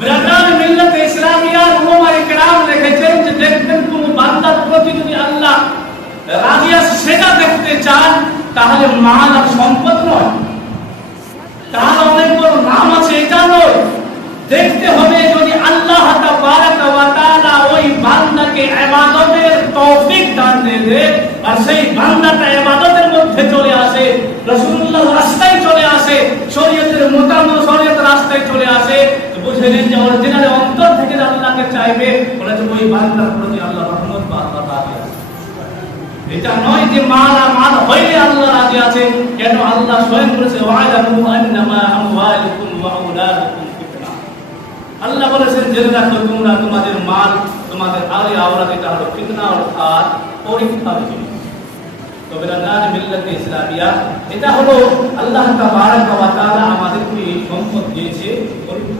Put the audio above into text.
বিরাদান মিল্লাত ইসলামিয়ার উলামায়ে কেরাম লিখেছেন যে দেখবেন কোন বান্দার প্রতি যদি আল্লাহ রাজি আছে সেটা দেখতে চান তাহলে মাল আর সম্পদ নয়, তার অনেক বড় নাম আছে এটা নয়, দেখতে হবে যদি আল্লাহ তাবারাক ওয়া তাআলা ওই বান্দাকে ইবাদতের তৌফিক দান দেয় আর সেই বান্দাটা ইবাদতের মধ্যে চলে আসে, রাসূলুল্লাহর রাস্তায় চলে আসে, শরীয়তের মোতাবেক শরীয়তের রাস্তায় চলে আসে, বুঝে নিন যে অরিজিনাল অন্তর থেকে আল্লাহকে চাইবে, বলে যে ওই বান্দার প্রতি আল্লাহ রহমত বা আল্লাহ রাজি আছে। এটা নয় যে মাল হইলে আল্লাহ রাজি আছে, কেন আল্লাহ স্বয়ং বলেছে ওয়া'লামু আন্নামা আমওয়ালুকুম ওয়া আওলাদুকুম ফিতনা। আল্লাহ বলেছেন জেনে রাখো তোমরা তোমাদের মাল তোমাদের আলে আওলাদ এটা হলো ফিতনা অর্থাৎ পরীক্ষার জিনিস। তো বিরাদান মিল্লাত ইসলামিয়া এটা হলো আল্লাহ তাবারাক ওয়া তাআলা আমাদেরকে সম্পদ দিয়েছে পরীক্ষা।